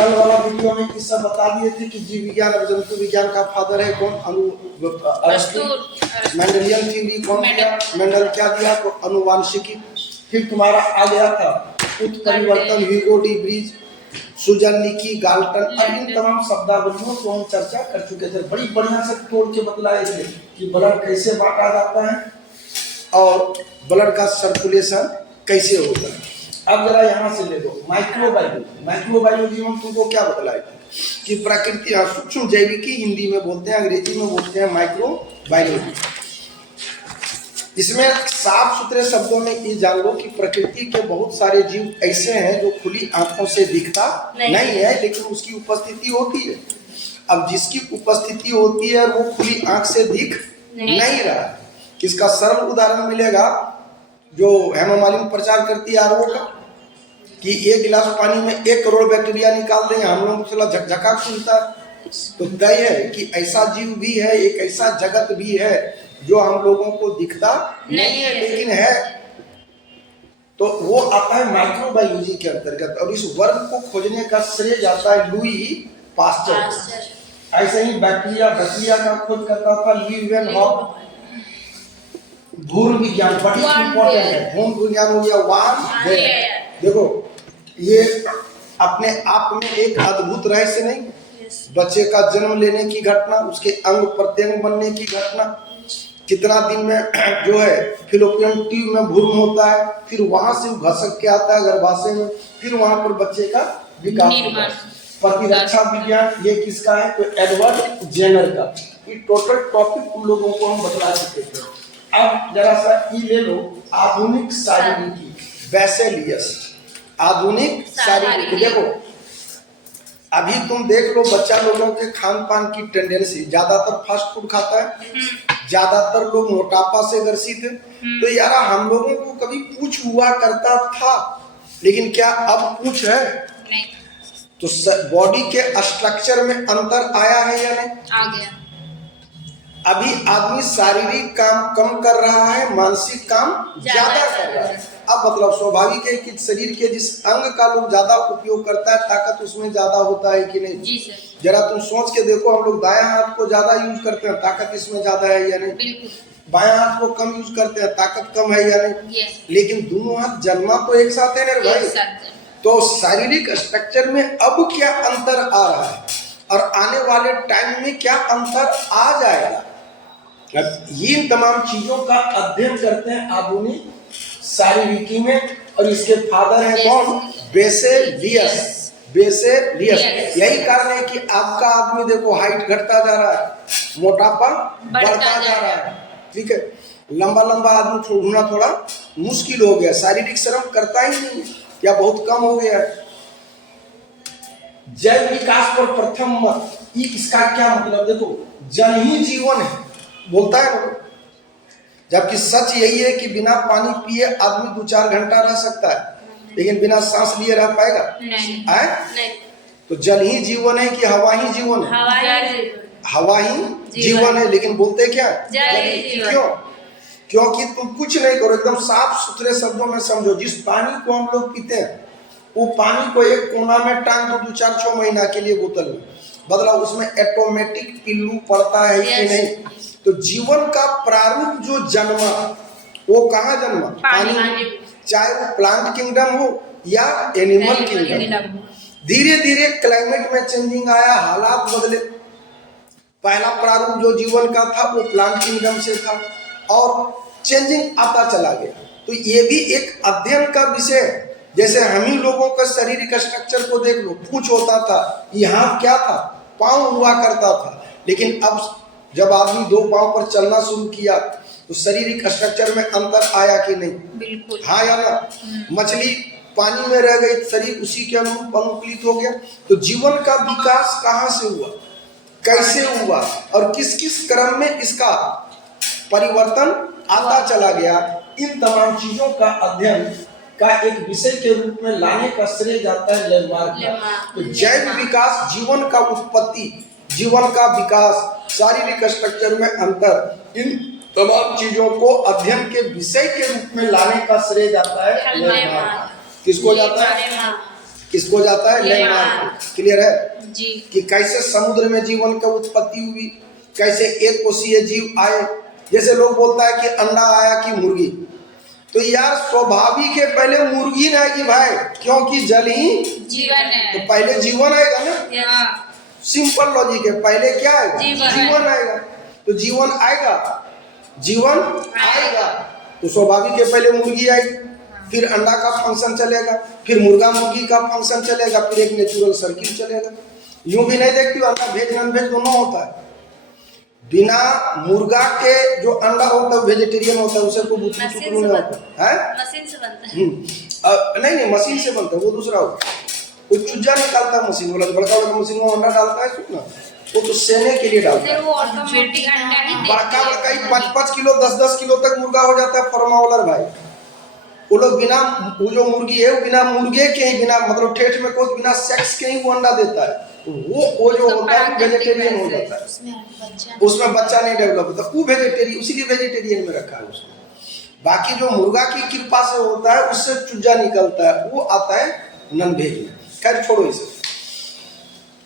कल वाला वीडियो में किस्सा बता दिए थे कि जीव विज्ञान और जंतु विज्ञान का फादर है कौन? अरस्तु। मेंडेलियन थ्योरी कौन दिया? मेंडल। क्या दिया? तो अनुवांशिकी। फिर तुम्हारा आ गया था उत्परिवर्तन, ह्यूगो डी ब्रीज, सुजन, निकी, गाल्टन। और इन तमाम शब्दावलियों को हम चर्चा कर चुके थे, बड़ी बढ़िया से तोड़ के बतलाए थे कि ब्लड कैसे बांटा जाता है और ब्लड का सर्कुलेशन कैसे होता है। अब जरा यहाँ से ले लो माइक्रोबायोलॉजी। माइक्रोबायोलॉजी में तुमको क्या बतलाया था कि प्रकृति, सूक्ष्म जैविकी हिंदी में बोलते हैं, अंग्रेजी में बोलते हैं माइक्रोबायोलॉजी। इसमें साफ सुथरे शब्दों में ये जान लो कि प्रकृति के बहुत सारे जीव ऐसे हैं जो खुली आंखों से दिखता नहीं है, लेकिन उसकी उपस्थिति होती है। अब जिसकी उपस्थिति होती है वो खुली आंख से दिख नहीं रहा। इसका सरल उदाहरण मिलेगा जो हेमा मालिनी प्रचार करती है आरओ का, कि 1 गिलास पानी में 1 करोड़ बैक्टीरिया निकाल देंगे, हम लोग थोड़ा झकझका सुनता है। तो तय है कि ऐसा जीव भी है, एक ऐसा जगत भी है जो हम लोगों को दिखता नहीं है लेकिन है। तो वो आता है माइक्रोबायोलॉजी के अंतर्गत, और इस वर्ग को खोजने का श्रेय जाता है लुई पास्चर। ऐसे ही बैक्टीरिया का खोज करता था लीवेनहॉक। भूर विज्ञान बड़ी इंपॉर्टेंट है, भूर विज्ञान हो गया वान। देखो ये अपने आप में एक अद्भुत रहस्य नहीं? बच्चे का जन्म लेने की घटना, उसके अंग प्रत्यंग बनने की घटना, कितना दिन में जो है फिलोपियन ट्यूब में भ्रूण होता है, फिर वहां से घसक के आता है गर्भाशय में, फिर वहां पर बच्चे का विकास होता है। प्रतिरक्षा विज्ञान ये किसका है? तो एडवर्ड जेनर का। ये टोटल टॉपिक उन लोगों को हम बतला चुके थे। अब जरा सा ई ले लो आधुनिक शारीरिकी, बेसेलियस। आधुनिक शारीरिकी देखो, अभी तुम देख लो बच्चा लोगों के खान पान की टेंडेंसी, ज्यादातर फास्ट फूड खाता है, ज्यादातर लोग मोटापा से ग्रसित है। तो यार हम लोगों को कभी पूछ हुआ करता था, लेकिन क्या अब पूछ है? नहीं। तो बॉडी के स्ट्रक्चर में अंतर आया है या नहीं? आ गया। अभी आदमी शारीरिक काम कम कर रहा है, मानसिक काम ज्यादा कर रहा है। अब मतलब स्वाभाविक है कि शरीर के जिस अंग का लोग ज्यादा उपयोग करता है, ताकत उसमें ज्यादा होता है कि नहीं? जी सर। जरा तुम सोच के देखो, हम लोग दायां हाथ को ज्यादा यूज करते हैं, ताकत इसमें ज्यादा है या नहीं? बिल्कुल। बायां हाथ को कम यूज करते हैं, ताकत कम है या नहीं? लेकिन दोनों हाथ जन्मा तो एक साथ है ना भाई। तो शारीरिक स्ट्रक्चर में अब क्या अंतर आ रहा है और आने वाले टाइम में क्या अंतर आ जाएगा, ये तमाम चीजों का अध्ययन करते हैं आधुनिक शारीरिकी में। और इसके फादर हैं कौन? बेसेलियस। बेसेलियस। यही कारण है कि आपका आदमी देखो हाइट घटता जा रहा है, मोटापा बढ़ता जा रहा है। ठीक है, लंबा लंबा आदमी ढूंढना थोड़ा मुश्किल हो गया, शारीरिक श्रम करता ही नहीं या बहुत कम हो गया है। जैव विकास पर प्रथम मत, इसका क्या मतलब? देखो जल ही जीवन है बोलता है ना, जबकि सच यही है कि बिना पानी पिए आदमी 2-4 घंटा रह सकता है, लेकिन बिना सांस लिए रह पाएगा? नहीं। तो जल ही जीवन है कि हवा ही जीवन है? हवा ही जीवन है, लेकिन बोलते क्या? क्यों? क्योंकि तुम कुछ नहीं करो, एकदम साफ सुथरे शब्दों में समझो। जिस पानी को हम लोग पीते हैं वो पानी को एक कोना में टांग दो 2-4-6 महीना के लिए बोतल में, बदला उसमें ऑटोमेटिक पिल्लू पड़ता है कि नहीं? तो जीवन का प्रारूप जो जन्मा वो कहाँ जन्मा? पानी में। चाहे वो प्लांट किंगडम हो या एनिमल किंगडम। धीरे धीरे क्लाइमेट में चेंजिंग आया, हालात बदले। पहला प्रारूप जो जीवन का था वो प्लांट किंगडम से था और चेंजिंग आता चला गया। तो ये भी एक अध्ययन का विषय है। जैसे हम ही लोगों का शारीरिक स्ट्रक्चर को देख लो, पूंछ होता था, यहाँ क्या था? पाँव हुआ करता था, लेकिन अब जब आदमी 2 पांव पर चलना शुरू किया तो शारीरिक स्ट्रक्चर में अंतर आया कि नहीं? बिल्कुल। हाँ या ना? मछली पानी में रह गई, शरीर उसी के अनुरूप अनुकूलित हो गया। तो जीवन का विकास कहाँ से हुआ, कैसे हुआ और किस किस क्रम में इसका परिवर्तन आता चला गया, इन तमाम चीजों का अध्ययन का एक विषय के रूप में लाने का श्रेय जाता है लैमार्क का। तो जैव विकास, जीवन का उत्पत्ति, जीवन का विकास, शारीरिक स्ट्रक्चर में अंतर, इन तमाम चीजों को अध्ययन के विषय के रूप में लाने का श्रेय जाता है लैमार्क। किसको जाता है? किसको जाता है? लैंडमार्क। क्लियर है जी। कि कैसे समुद्र में जीवन की उत्पत्ति हुई, कैसे एक कोशीय जीव आए। जैसे लोग बोलता है कि अंडा आया कि मुर्गी, तो यार स्वाभाविक है पहले मुर्गी ना आएगी भाई, क्योंकि जल ही जीवन है, तो पहले जीवन आएगा ना। सिंपल लॉजिक है, पहले क्या आएगा? जीवन आएगा। तो जीवन आएगा, जीवन आएगा तो स्वाभाविक है पहले मुर्गी आएगी, फिर अंडा का फंक्शन चलेगा, फिर मुर्गा मुर्गी का फंक्शन चलेगा, फिर एक नेचुरल सर्किल चलेगा। यूं भी नहीं देखती हो, अंडा वेज नॉन वेज दोनों होता है। बिना मुर्गा के जो अंडा होता है वेजिटेरियन होता है, उसे कोई बुद्धि नहीं होता है। मशीन से बनता है। नहीं मशीन से बनता है, वो दूसरा होता है। वो चूजा निकालता है मशीन वाला, बड़का बड़का मशीन में अंडा डालता है सुना, वो तो सेने के लिए डालता है। वो ऑटोमेटिक अंडा ही बड़का बड़का 5-5 किलो 10-10 किलो तक मुर्गा हो जाता है फॉर्मावलर भाई। वो लोग बिना, वो जो मुर्गी है वो बिना मुर्गे के ही, बिना मतलब ठेठ में कोई बिना सेक्स के ही वो अंडा देता है। वो जो होता है वेजिटेरियन हो जाता है, उसमें बच्चा नहीं डेवलप होता, वो वेजिटेरियन, उसीलिए वेजिटेरियन में रखा है उसको। बाकी जो मुर्गा की कृपा से होता है उससे चूजा निकलता है, वो आता है नॉन वेज में। खैर छोड़ो इसे।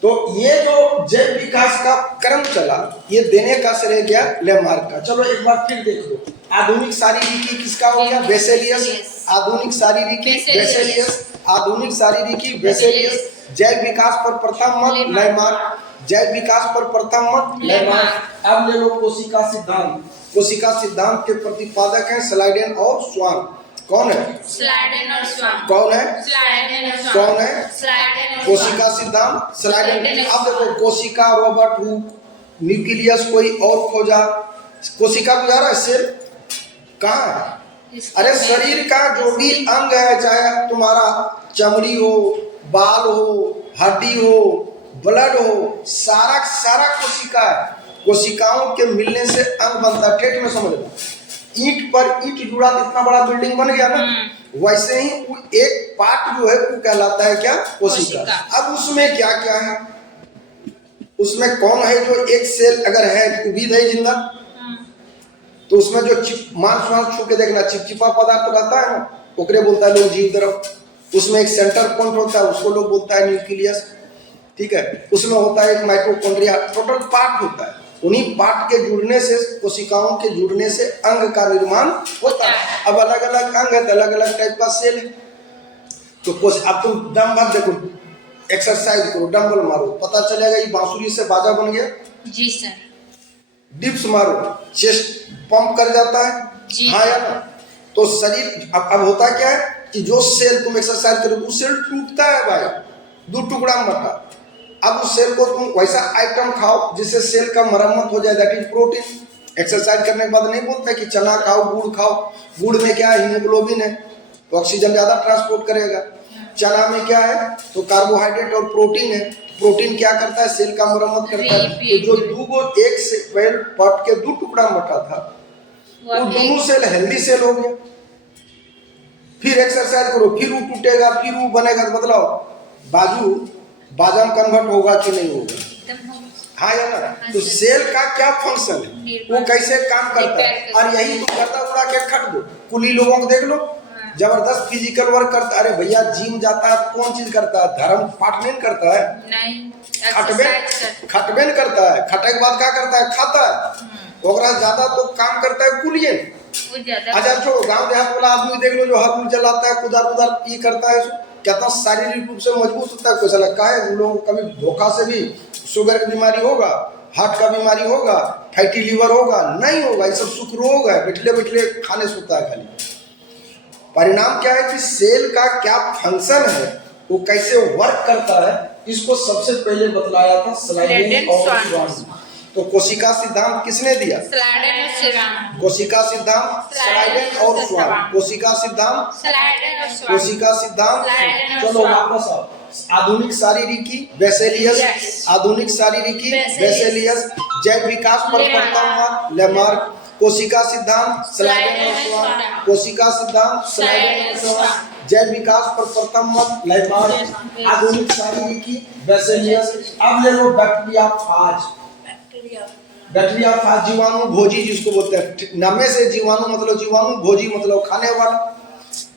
तो ये जो जैव विकास का क्रम चला, ये देने का श्रेय गया लैमार्क का। चलो एक बार फिर देख लो, आधुनिक शारीरिकी किसका हो गया? बेसेलियस। आधुनिक शारीरिकी बेसेलियस, आधुनिक शारीरिकी बेसेलियस। जैव विकास पर प्रथम मत लैमार्क, जैव विकास पर प्रथम मत लैमार्क। अब ले लो कोशिका सिद्धांत। कोशिका सिद्धांत के प्रतिपादक हैं स्लाइडेन और स्वान। कौन है? स्लाइडेन और स्वान। कौन है? स्लाइडेन और स्वान। कौन है? स्लाइडेन और कोशिका सिद्धांत स्लाइडेन। अब देखो कोशिका, रॉबर्ट हुक, न्यूक्लियस कोई और खोजा। कोशिका बुझा रहा है? सेल कहाँ है? अरे शरीर का जो भी अंग है, चाहे तुम्हारा चमड़ी हो, बाल हो, हड्डी हो, ब्लड हो, सारा सारा कोशिका है। कोशिकाओं के मिलने से अंग बनता है। ठेठ में समझ लो, ईंट पर ईंट जुड़ा तो इतना बड़ा बिल्डिंग बन गया ना, वैसे ही एक पार्ट जो है वो कहलाता है क्या? कोशिका। अब उसमें क्या क्या है? उसमें कौन है जो एक सेल अगर है उम्मीद है जिंदा, तो उसमें जो मांस वांस छू के देखना, चिपचिपा पदार्थ रहता है ना, ओकरे बोलता है लोग जीव द्रव। उसमें एक सेंटर पॉइंट होता है, उसको लोग बोलता है न्यूक्लियस। ठीक है, उसमें होता है एक माइटोकॉन्ड्रिया, टोटल पार्ट होता है। उन्हीं पार्ट के जुड़ने से, कोशिकाओं के जुड़ने से अंग का निर्माण होता है। अब अलग अलग अंग है तो अलग अलग टाइप का सेल है। तो अब तुम दम भर देखो, एक्सरसाइज करो, डंबल मारो, पता चलेगा ये बांसुरी से बाजा बन गया। जी सर। डिप्स मारो, चेस्ट पंप कर जाता है। हाँ या ना? तो शरीर अब होता क्या है कि जो सेल तुम एक्सरसाइज करो, वो सेल टूटता है भाई, 2 टुकड़ा में बटा। अब उस सेल को तुम वैसा आइटम खाओ जिससे सेल का मरम्मत हो जाए, दैट इज प्रोटीन। एक्सरसाइज करने के बाद नहीं बोलते कि चना खाओ, गुड़ खाओ। गुड़ में क्या है? हीमोग्लोबिन है, तो ऑक्सीजन ज्यादा ट्रांसपोर्ट करेगा। चना में क्या है? तो कार्बोहाइड्रेट और प्रोटीन है। प्रोटीन क्या करता है? सेल का मरम्मत करता है। तो जो एक से पट के 2 टुकड़ा में बटा था, वो दोनों सेल हेल्दी सेल हो गया। फिर एक्सरसाइज करो, फिर वो टूटेगा, फिर वो बनेगा। तो बदलाओ, बाजू बाजा में कन्वर्ट होगा कि नहीं होगा? हाँ या ना? तो सेल का क्या फंक्शन है, वो कैसे काम करता है। और यही तुम करता उड़ा के खट दो। कुली लोगों को देख लो, जबरदस्त फिजिकल वर्क करता है। अरे भैया जिम जाता है, कौन चीज करता है? धर्म पाठ नहीं करता है, खटबेन करता है। खटे के बाद क्या करता है? खाता है। ओकरा ज्यादा तो काम करता है कुलिए। अच्छा छोड़ो, गाँव देहात वाला आदमी देख लो जो हर जलाता है, कुदार उदार ये करता है, कितना शारीरिक रूप से मजबूत होता है। कैसा लगता है उन लोगों को कभी धोखा से भी शुगर की बीमारी होगा, हार्ट का बीमारी होगा, फैटी लीवर होगा? नहीं होगा। ये सब सुख रोग है, बैठले बैठले खाने सोता है खाली। परिणाम क्या है कि सेल का क्या फंक्शन है, वो कैसे वर्क करता है, इसको सबसे पहले बतलाया था स्लाइडेन और स्वान। तो कोशिका सिद्धांत किसने दिया? स्लाइडेन और स्वान। कोशिका सिद्धांत स्लाइडेन और स्वान। कोशिका सिद्धांत स्लाइडेन और स्वान। कोशिका सिद्धांत। चलो वापस आओ। आधुनिक शारीरिकी बेसेलियस, आधुनिक शारीरिकी बेसेलियस। जैव विकास पर प्रथम मत लैमार्क। कोशिका सिद्धांत स्लाइडेन और स्वान। कोशिका सिद्धांत स्लाइडेन और स्वान। जैव विकास पर प्रथम मत लैमार्क। आधुनिक शारीरिकी बेसेलियस। अब ले लो बैक्टीरियाफाज। बैक्टीरियाफाज जीवाणु भोजी जिसको बोलते हैं। नामे से जीवाणु मतलब जीवाणु, भोजी मतलब खाने वाला।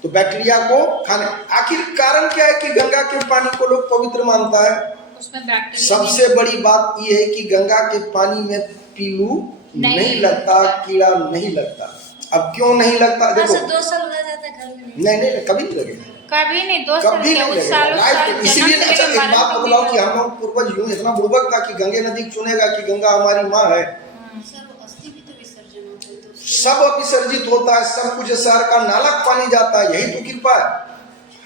तो बैक्टीरिया को खाने, आखिर कारण क्या है कि गंगा के पानी को लोग पवित्र मानता है? उसमें बैक्टीरिया सबसे बड़ी बात यह है कि गंगा के पानी में पीलू नहीं लगता, कीड़ा नहीं लगता। अब क्यों नहीं लगता? देखो 2 साल हो जाता घर में नहीं कभी नहीं लगेगा, कभी नहीं, 2 साल कभी क्या, नहीं उस सालों लगेगा। साल इसीलिए जन्म से अच्छा लेकर एक बात मरण बतलाओ तक कि हम लोग पूर्वज यूं इतना बुड़बक था कि गंगे नदी चुनेगा कि गंगा हमारी माँ है। सर अस्थि भी तो विसर्जन होता है, तो सब विसर्जित होता है, सब कुछ शहर का नाला पानी जाता है, यही तो कृपा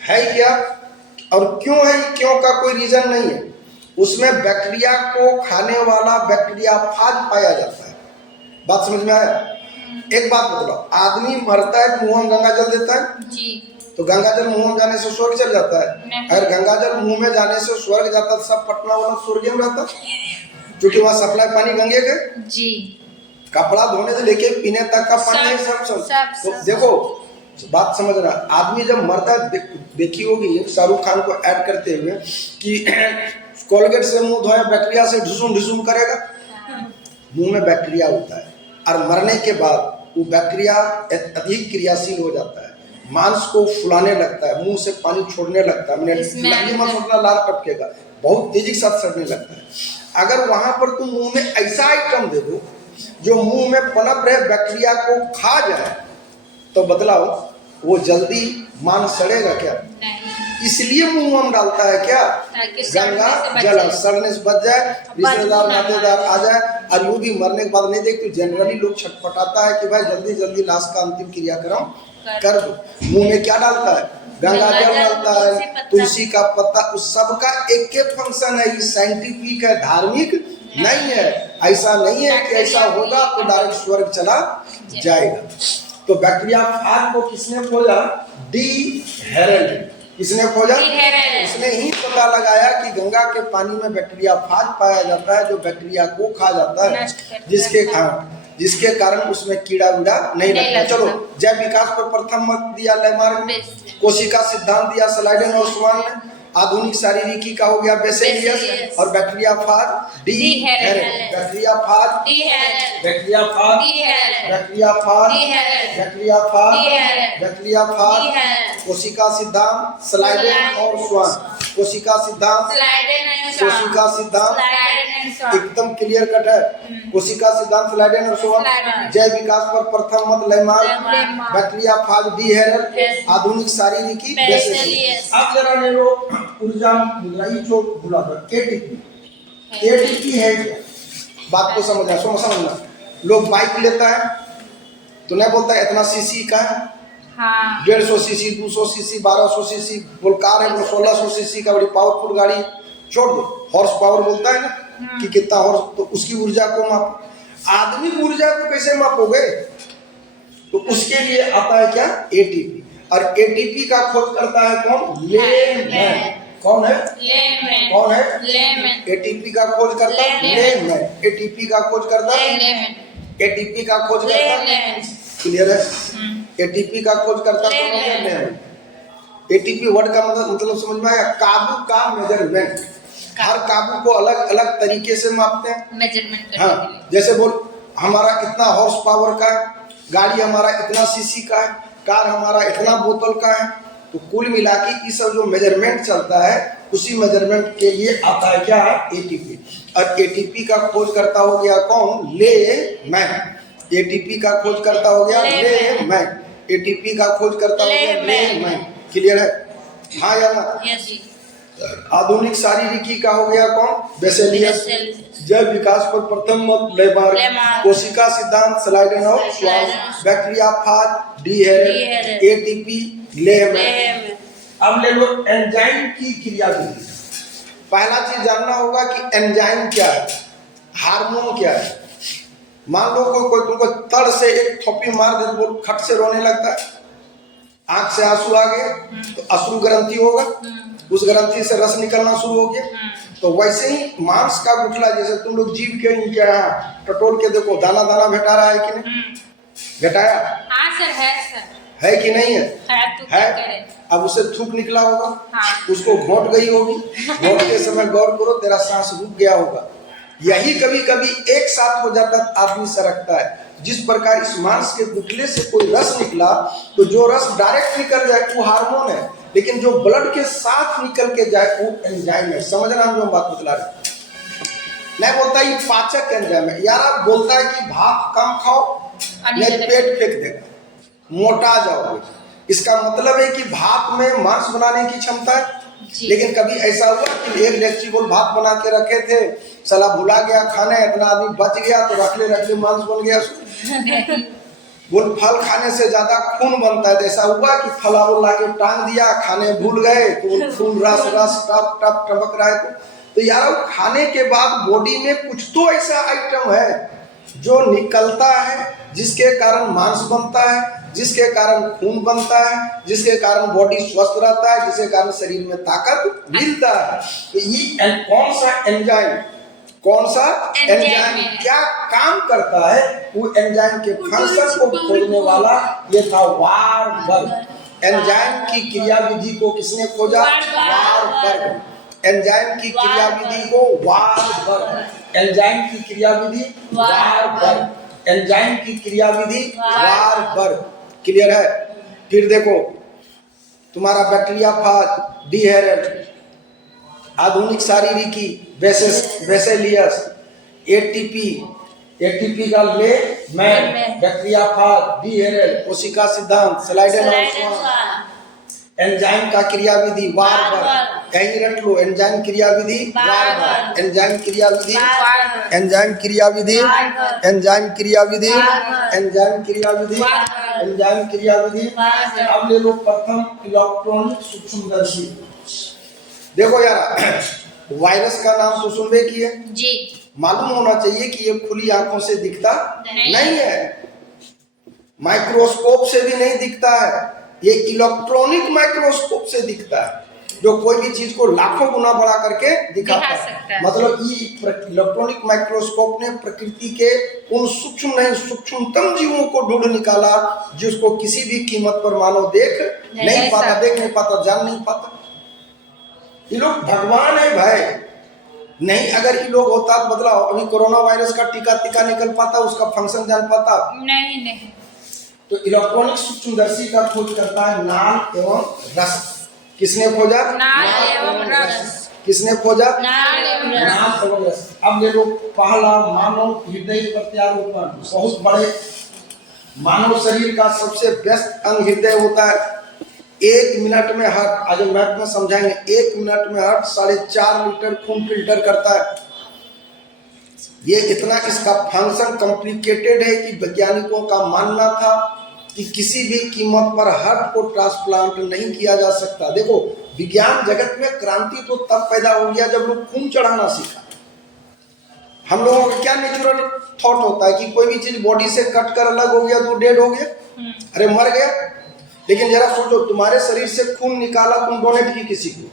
है क्या? और क्यों है? क्यों का कोई रीजन नहीं है। उसमें बैक्टीरिया को खाने वाला बैक्टीरिया फाज पाया जाता है। बात समझ में आया? एक बात बताओ, आदमी मरता है मुंह में गंगा जल देता है जी, तो गंगा जल मुंह में जाने से स्वर्ग चल जाता है? नहीं। अगर गंगा जल मुंह में जाने से स्वर्ग जाता तो सब पटना वाला स्वर्ग में रहता, क्योंकि वहां सप्लाई पानी गंगे के, जी, कपड़ा धोने से लेके पीने तक का पानी है, सब। तो देखो बात समझ रहा, आदमी जब मरता है देखी होगी शाहरुख खान को ऐड करते हुए कि कोलगेट से मुंह धोए बैक्टीरिया से ढुसुम ढुसुम करेगा, मुंह में बैक्टीरिया होता है और मरने के बाद वो बैक्टीरिया अधिक क्रियाशील हो जाता है, मांस को फुलाने लगता है, मुंह से पानी छोड़ने लगता है, लाल टपकेगा, बहुत तेजी के साथ सड़ने लगता है। अगर वहां पर तुम मुंह में ऐसा आइटम दे दो जो मुंह में पनप रहे बैक्टीरिया को खा जाए, तो बदलाओ वो जल्दी मांस सड़ेगा क्या? नहीं, इसलिए मुंह हम डालता है क्या? ताकि गंगा सड़ने से बच जल जाए। सड़ने से बच जाए, रिश्तेदार नातेदार आ जाए। और यूं भी मरने के बाद नहीं देखते, जनरली लोग छटपटाता है कि भाई जल्दी जल्दी लाश का अंतिम क्रियाक्रम कर दो। मुंह में क्या डालता है? गंगा जल डालता है, तुलसी का पत्ता, उस सब का एक एक फंक्शन है। ये साइंटिफिक है, धार्मिक नहीं है। ऐसा नहीं है कि ऐसा होगा तो डायरेक्ट स्वर्ग चला जाएगा। तो बैक्टीरिया फाज को किसने खोजा? D'Herelle. किसने खोजा? उसने ही पता लगाया कि गंगा के पानी में बैक्टीरिया फाज पाया जाता है, जो बैक्टीरिया को खा जाता है, जिसके कारण उसमें कीड़ा वीड़ा नहीं लगता। चलो, जैव विकास पर प्रथम मत दिया लेमार्क ने, कोशिका सिद्धांत दिया स्लाइडेन और स्वान ने, आधुनिक शारीरिकी का हो गया बेसेलियस, और bacteria phage de Herelle. Bacteria phage bacteria phage bacteria phage bacteria phage bacteria phage कोशिका सिद्धांत स्लाइडेन और स्वान। कोशिका सिद्धांत कोशिका सिद्धांत एकदम क्लियर कट है। कोशिका सिद्धांत स्लाइडेन और स्वान। जैव विकास पर प्रथम मत Lamarck. Bacteria phage de Herelle. आधुनिक शारीरिकी बेसेलियस। अब जरा ले लो ऊर्जा मुद्राई जो भूला था, एटीपी। एटीपी है क्या? बात को समझना। लोग बाइक लेता है तो नहीं बोलता है इतना सीसी का है, 150 सीसी, 200 सीसी, 1200 सीसी, बोल कार है 1600 सीसी का, बड़ी पावरफुल गाड़ी, छोड़ दो, हॉर्स पावर बोलता है ना कि कितना हॉर्स, तो उसकी ऊर्जा को माप। आदमी की ऊर्जा को कैसे मापोगे? तो उसके लिए आता है क्या? एटीपी। और एटीपी का खोज करता है कौन? लेमैन। कौन है? कौन है? एटीपी का खोज करता है लेमैन। एटीपी का खोज करता है एटीपी का खोज करता है, क्लियर है? एटीपी का खोज करता है। एटीपी वर्ड का मतलब समझ में आया? काबू का मेजरमेंट। हर काबू को अलग अलग तरीके से मापते हैं, मेजरमेंट। हाँ, जैसे बोल हमारा इतना हॉर्स पावर का है, गाड़ी हमारा इतना सीसी का है, कार हमारा इतना बोतल का है। तो कुल मिला के ये सब जो मेजरमेंट चलता है, उसी मेजरमेंट के लिए आता है क्या? एटीपी। और एटीपी का खोज करता हो गया कौन? लेमैन। एटीपी का खोज करता हो गया लेमैन। एटीपी का खोज करता हो गया लेमैन। क्लियर है? हाँ या ना? आधुनिक शारीरिकी का हो गया कौन? बेसेलियस। जैव विकास पर प्रथम मत लेमार्क। कोशिका सिद्धांत स्लाइडेन और Schwann. Bacteria phage de Herelle. ATP Lehmann. अब ले लो एंजाइम की क्रियाविधि। पहला चीज जानना होगा कि एंजाइम क्या है, हार्मोन क्या है। मान लो कोई तुमको तड़ से एक थोपी मार दे तो खट से रोने लगता है, आंख से आंसू आ गए तो अश्रु ग्रंथि होगा, उस ग्रंथि से रस निकलना शुरू हो गया। तो वैसे ही मांस का गुठला, जैसे तुम लोग जीव के इनके यहाँ टटोल के देखो, दाना दाना भेटा रहा है कि नहीं? भेटाया? हाँ सर, है सर। है कि नहीं है? तो क्या करें? अब उसे थूक निकला होगा, हाँ। उसको घोट गई होगी, घोटते समय गौर करो तेरा सांस रुक गया होगा। यही कभी कभी एक साथ हो जाता है, आदमी सरकता है। जिस प्रकार इस मांस के गुठले से कोई रस निकला, तो जो रस डायरेक्ट निकल जाए वो हार्मोन है, लेकिन जो ब्लड के साथ निकल के जाए वो एंजाइम है। समझना हम जो बात बतला रहे, नहीं बोलता ये पाचक एंजाइम है। यार आप बोलता है कि भात कम खाओ नहीं पेट फेंक देगा, मोटा जाओगे। इसका मतलब है कि भात में मांस बनाने की क्षमता है। लेकिन कभी ऐसा हुआ कि एक डेगची बोल भात बना के रखे थे, साला भुला गया खाने, इतना आदमी बच गया तो रखले मांस बन गया। बोल फल खाने से ज्यादा खून बनता है, तो ऐसा हुआ कि फला ला के टांग दिया, खाने भूल गए तो खून रस रस टप टप टपक रहा है। तो यार खाने के बाद बॉडी में कुछ तो ऐसा आइटम है जो निकलता है, जिसके कारण मांस बनता है, जिसके कारण खून बनता है, जिसके कारण बॉडी स्वस्थ रहता है, जिसके कारण शरीर में ताकत मिलता है। तो ये कौन सा एंजाइम, कौन सा एंजाइम क्या काम करता है, वो एंजाइम के फंक्शन को खोजने वाला ये था वारबर्ग। एंजाइम की क्रियाविधि को किसने खोजा? वारबर्ग। एंजाइम की क्रियाविधि को वारबर्ग, एंजाइम की क्रियाविधि वारबर्ग, एंजाइम की क्रियाविधि वारबर्ग। क्लियर है? फिर देखो तुम्हारा बैक्टीरियाफाज, डीहेरेट, आधुनिक शारीरिकी, वेसेलियस, एटीपी का ले मैन, बैक्टीरियाफाज, डीहेरेट, कोशिका सिद्धांत, स्लाइडेन, एंजाइम का क्रियाविधि वारबर्ग। यही रट लो, एंजाइम क्रियाविधि वारबर्ग, एंजाइम क्रियाविधि, एंजाइम क्रियाविधि, एंजाइम क्रियाविधि, एंजाइम क्रियाविधि, एंजाइम क्रियाविधि। अब ले लो प्रथम इलेक्ट्रॉनिक सूक्ष्मदर्शी। देखो यार, वायरस का नाम तो सुनबे किए जी, मालूम होना चाहिए कि ये खुली आंखों से दिखता नहीं है, माइक्रोस्कोप से भी नहीं दिखता है, ये इलेक्ट्रॉनिक माइक्रोस्कोप से दिखता है, जो कोई भी चीज को लाखों गुना बड़ा करके दिखाता है। मतलब ये इलेक्ट्रॉनिक माइक्रोस्कोप ने प्रकृति के उन सूक्ष्मतम जीवों को ढूंढ निकाला जिसको किसी भी कीमत पर मानव देख नहीं पाता, देख नहीं पाता, जान नहीं पाता। ये लोग भगवान है भाई। नहीं अगर ये लोग होता तो बदलाओ, अभी कोरोना वायरस का टीका निकल पाता, उसका फंक्शन जान पाता? नहीं। तो इलेक्ट्रॉनिक सूक्ष्मदर्शी का खोज करता है नाल एवं रस। किसने खोजा? नाल एवं रस। किसने खोजा? नाल एवं रस। अब ले लो पहला मानव हृदय प्रत्यारोपण। बहुत बड़े मानव शरीर का सबसे बेस्ट अंग हृदय होता है। 1 मिनट में हार्ट, आज मैथ में समझाएंगे, 1 मिनट में हार्ट 4.5 लीटर खून फिल्टर करता है। ये इतना इसका फंक्शन कॉम्प्लिकेटेड है कि वैज्ञानिकों का मानना था कि किसी भी कीमत पर हार्ट को ट्रांसप्लांट नहीं किया जा सकता। देखो विज्ञान जगत में क्रांति तो तब पैदा हो गया जब लोग खून चढ़ाना सीखा। हम लोगों का क्या नेचुरल थॉट होता है कि कोई भी चीज बॉडी से कट कर अलग हो गया तो डेड हो गया, अरे मर गया। लेकिन जरा सोचो, तुम्हारे शरीर से खून निकाला, तुम डोनेट की किसी को,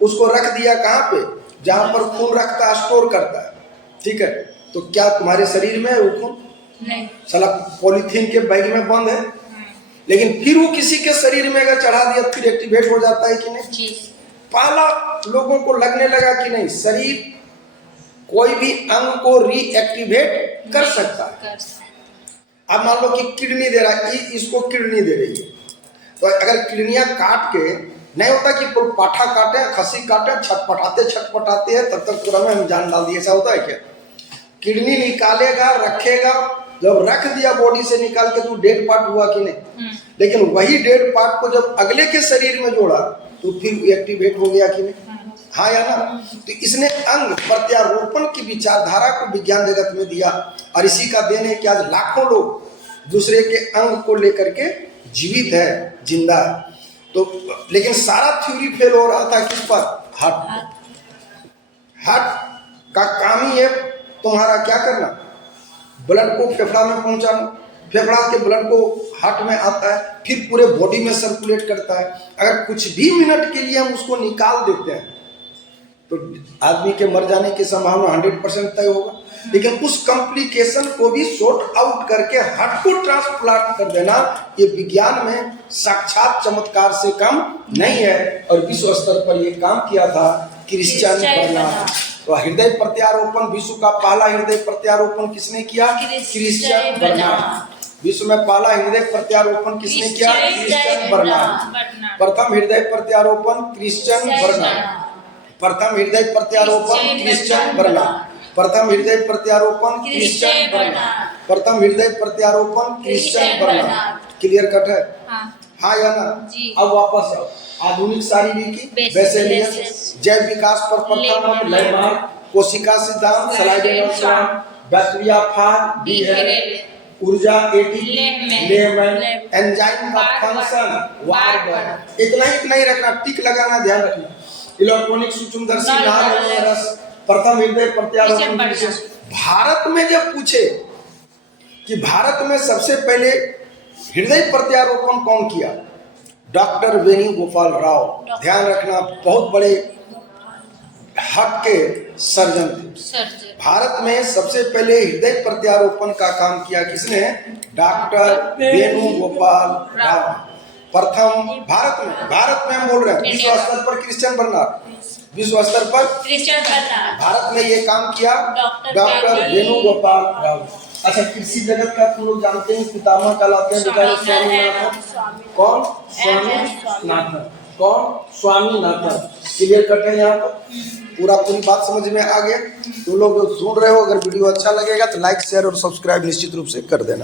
उसको रख दिया कहाँ पे? जहां पर खून रखता है, स्टोर करता है, ठीक है। तो क्या तुम्हारे शरीर में वो खून नहीं, साला पॉलीथीन के बैग में बंद है। लेकिन फिर वो किसी के शरीर में अगर चढ़ा दिया फिर एक्टिवेट हो जाता है कि नहीं? पहला लोगों को लगने लगा कि नहीं, शरीर कोई भी अंग को रीएक्टिवेट कर सकता है। अब मान लो कि किडनी दे रहा है, इसको किडनी दे रही है, तो अगर किडनियां काट के नहीं होता कि पाठा काटे, खसी काटे, छटपटाते हैं, तब तक पूरा में हम जान डाल दिए, ऐसा होता है क्या? किडनी निकालेगा, रखेगा, जब रख दिया बॉडी से निकाल के तो डेड पार्ट हुआ कि नहीं? लेकिन वही डेड पार्ट को जब अगले के शरीर में जोड़ा तो फिर एक्टिवेट हो गया कि नहीं? हाँ या ना? तो इसने अंग प्रत्यारोपण की विचारधारा को विज्ञान जगत में दिया, और इसी का देन है कि आज लाखों लोग दूसरे के अंग को लेकर के जीवित है, जिंदा है। तो लेकिन सारा थ्योरी फेल हो रहा था किस पर? हार्ट का काम ही है तुम्हारा क्या करना, ब्लड को फेफड़ा में पहुंचाना, फेफड़ा के ब्लड को हार्ट में आता है, फिर पूरे बॉडी में सर्कुलेट करता है। अगर कुछ भी मिनट के लिए हम उसको निकाल देते हैं तो आदमी के मर जाने की संभावना 100% तय होगा। लेकिन उस कॉम्प्लिकेशन को भी सॉर्ट आउट करके हार्ट को ट्रांसप्लांट कर देना, ये विज्ञान में साक्षात चमत्कार से कम नहीं है। और विश्व स्तर पर ये काम किया था क्रिश्चियन बर्नार्ड। तो हृदय प्रत्यारोपण विश्व का पहला हृदय प्रत्यारोपण किसने किया? Christian Barnard. विश्व में पहला हृदय प्रत्यारोपण किसने किया? Christian Barnard. प्रथम हृदय प्रत्यारोपण क्रिश्चियन बर्नार्ड। प्रथम हृदय प्रत्यारोपण क्रिश्चियन बर्नार्ड। प्रथम हृदय प्रत्यारोपण क्रिश्चियन बर्नार्ड। प्रथम हृदय प्रत्यारोपण क्रिश्चियन बर्नार्ड। क्लियर कट है? हाँ या ना? अब वापस आओ। आधुनिक शारीरिकी बेसेलियस, जैव विकास पर प्रथम लैमार्क, कोशिका सिद्धांत स्लाइडेन, बैक्टीरिया फाज डी है, ऊर्जा एटीपी लेमन, एंजाइम का फंक्शन वार्बर। इतना ही रखना, टिक लगाना, ध्यान रखना। इलेक्ट्रॉनिक सूक्ष्मदर्शी नाल, प्रथम हृदय प्रत्यारोपण। भारत में जब पूछे कि भारत में सबसे पहले हृदय प्रत्यारोपण कौन किया? डॉक्टर वेणुगोपाल राव। ध्यान रखना, बहुत बड़े हार्ट के सर्जन थे। भारत में सबसे पहले हृदय प्रत्यारोपण का काम किया किसने? डॉक्टर वेणुगोपाल राव। प्रथम भारत में हम बोल रहे हैं, विश्व स्तर पर क्रिश्चियन बर्नार्ड, विश्व स्तर पर क्रिश्चियन बर्नार्ड। भारत में ये काम किया डॉक्टर वेणुगोपाल राव। अच्छा, कृषि जगत का तुम लोग जानते हैं पितामह कहलाते हैं स्वामीनाथन। कौन? स्वामीनाथन। कौन? स्वामीनाथन। क्लियर कट है यहाँ पर? पूरी बात समझ में आ गया? तुम लोग सुन रहे हो, अगर वीडियो अच्छा लगेगा तो लाइक शेयर और सब्सक्राइब निश्चित रूप से कर देना।